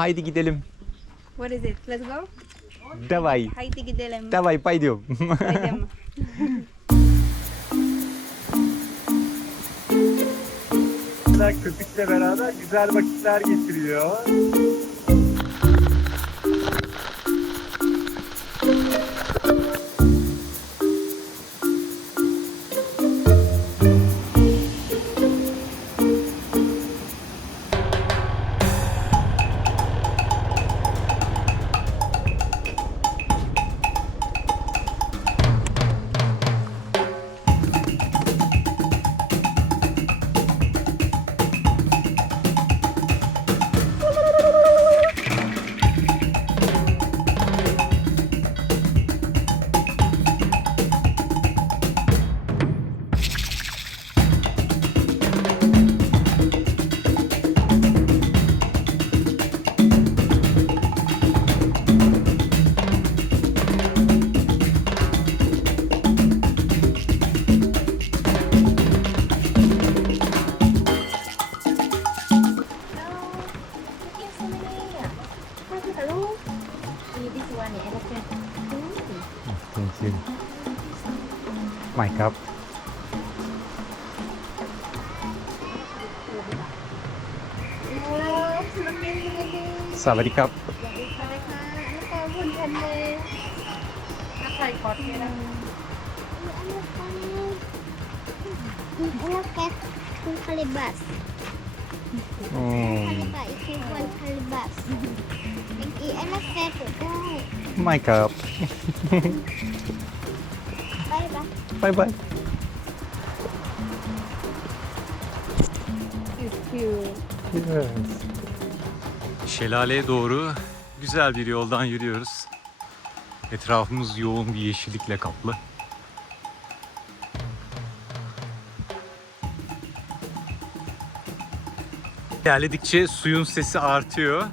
Haydi gidelim. What is it? Let's go. Davay. Haydi gidelim. Davay paydiyorum. Haydi. Köpükle beraber güzel vakitler geçiriyor.จริงๆไม่ครับ สวัสดีครับ Elephant kalibas. Kalibas, ikiwan kalibas. I-elephant ito. ไม่ครับ Bye ba? บายบาย Şelaleye doğru güzel bir yoldan yürüyoruz. Etrafımız yoğun bir yeşillikle kaplı. İlerledikçe suyun sesi artıyor.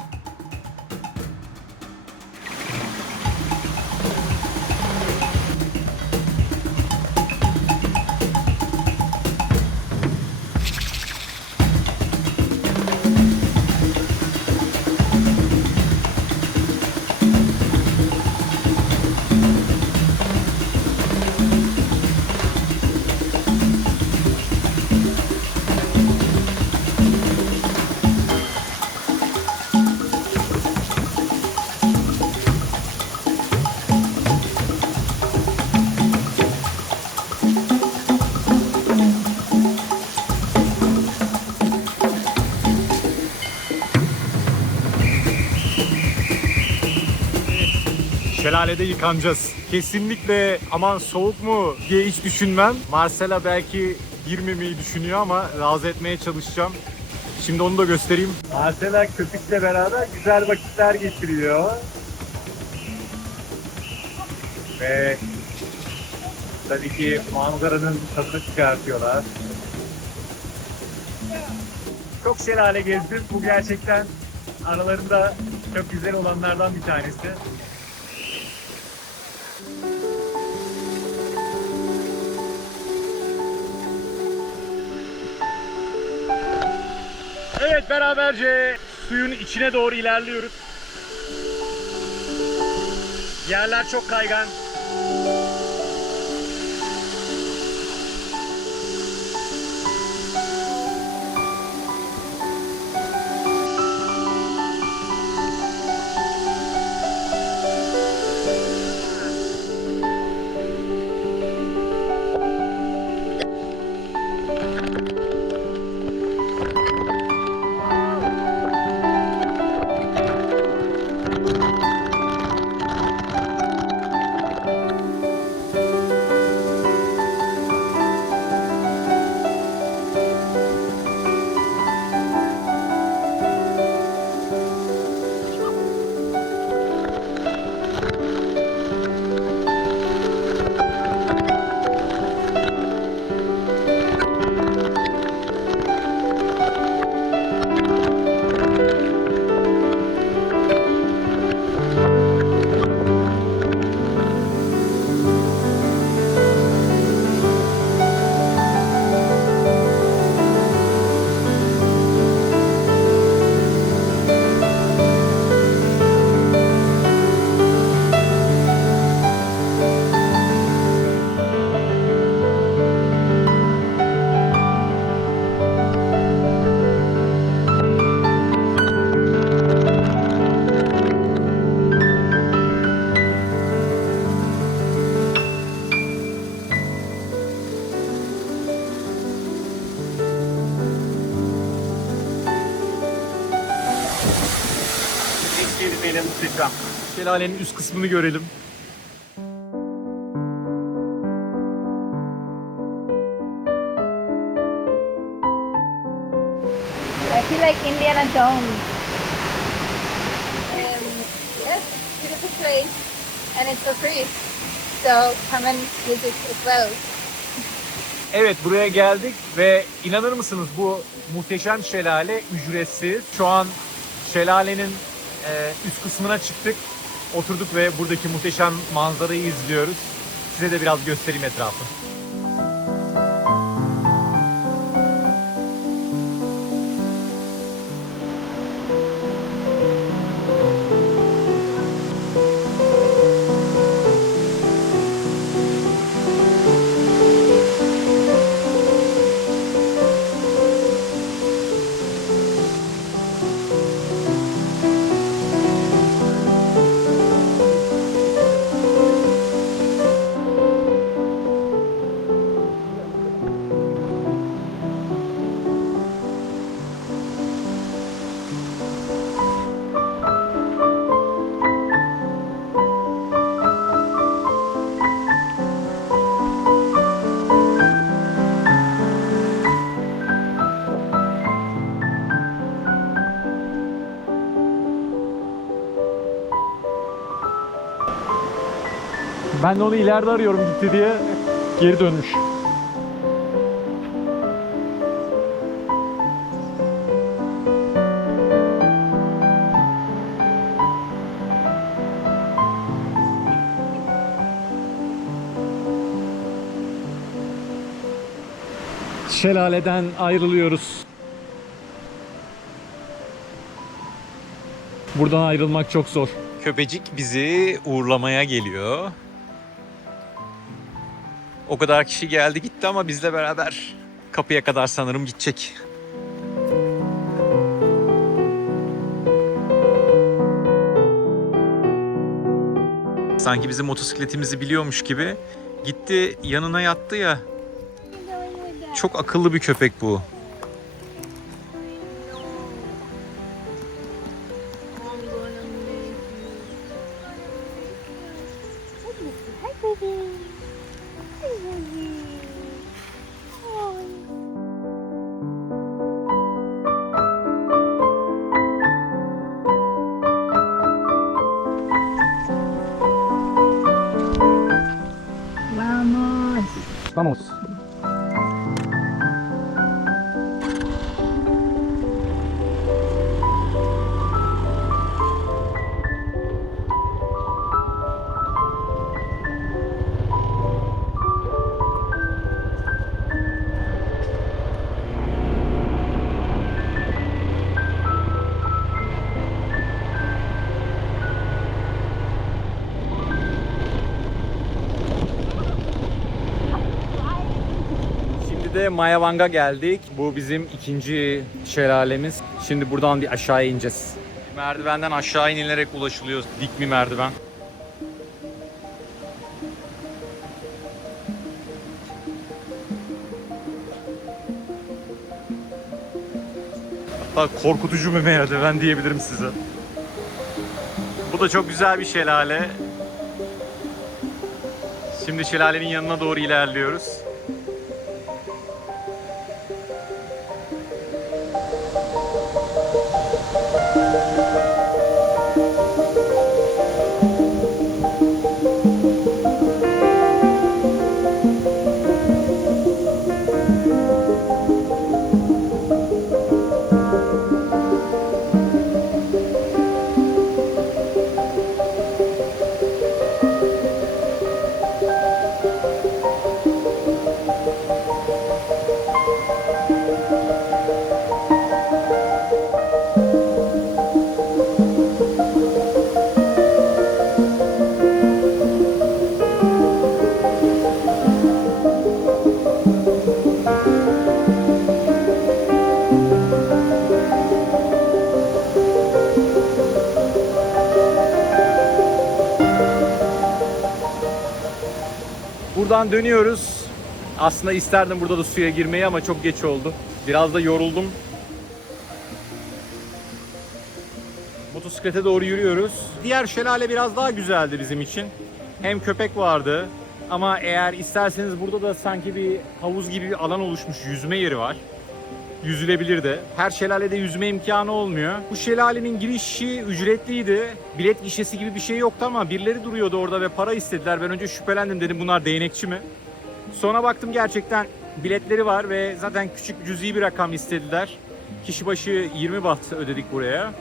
Şelalede yıkanacağız. Kesinlikle aman soğuk mu diye hiç düşünmem. Marcela belki girmemeyi düşünüyor ama razı etmeye çalışacağım. Şimdi onu da göstereyim. Marcela köpükle beraber güzel vakitler geçiriyor. Ve tabii ki manzaranın tadını çıkartıyorlar. Çok şelale gezdim. Bu gerçekten aralarında çok güzel olanlardan bir tanesi. Evet, beraberce suyun içine doğru ilerliyoruz. Yerler çok kaygan. iki kelimeyle muhteşem. Şelalenin üst kısmını görelim. I feel like Indiana Jones. Yes, beautiful place, and it's for free. So come and visit as well. Evet, buraya geldik ve inanır mısınız bu muhteşem şelale ücretsiz. Şu an şelalenin üst kısmına çıktık. Oturduk ve buradaki muhteşem manzarayı izliyoruz. Size de biraz göstereyim etrafı. Ben de onu ileride arıyorum gitti diye geri dönmüş. Şelaleden ayrılıyoruz. Buradan ayrılmak çok zor. Köpecik bizi uğurlamaya geliyor. O kadar kişi geldi gitti ama bizle beraber kapıya kadar sanırım gidecek. Sanki bizim motosikletimizi biliyormuş gibi gitti yanına yattı ya. Çok akıllı bir köpek bu. Hi, baby. Hi, baby. Oh. Vamos. Vamos. Şimdi de Mayavang'a geldik. Bu bizim ikinci şelalemiz. Şimdi buradan bir aşağı ineceğiz. Merdivenden aşağı inilerek ulaşılıyor. Dik bir merdiven. Hatta korkutucu bir merdiven diyebilirim size. Bu da çok güzel bir şelale. Şimdi şelalenin yanına doğru ilerliyoruz. Buradan dönüyoruz. Aslında isterdim burada da suya girmeyi ama çok geç oldu. Biraz da yoruldum. motosiklete doğru yürüyoruz. Diğer şelale biraz daha güzeldi bizim için. Hem köpek vardı ama eğer isterseniz burada da sanki bir havuz gibi bir alan oluşmuş, yüzme yeri var. Yüzülebilir de. Her şelalede yüzme imkanı olmuyor. Bu şelalenin girişi ücretliydi. Bilet gişesi gibi bir şey yoktu ama birileri duruyordu orada ve para istediler. Ben önce şüphelendim, dedim bunlar değnekçi mi? Sonra baktım gerçekten biletleri var ve zaten küçük cüzi bir rakam istediler. Kişi başı 20 baht ödedik buraya.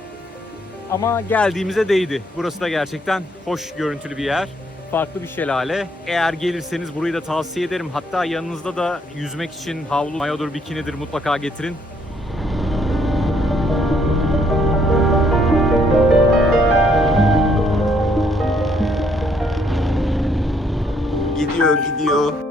Ama geldiğimize değdi. Burası da gerçekten hoş görüntülü bir yer. Farklı bir şelale. Eğer gelirseniz burayı da tavsiye ederim. Hatta yanınızda da yüzmek için havlu, mayodur, bikinidir mutlaka getirin. Gidiyor.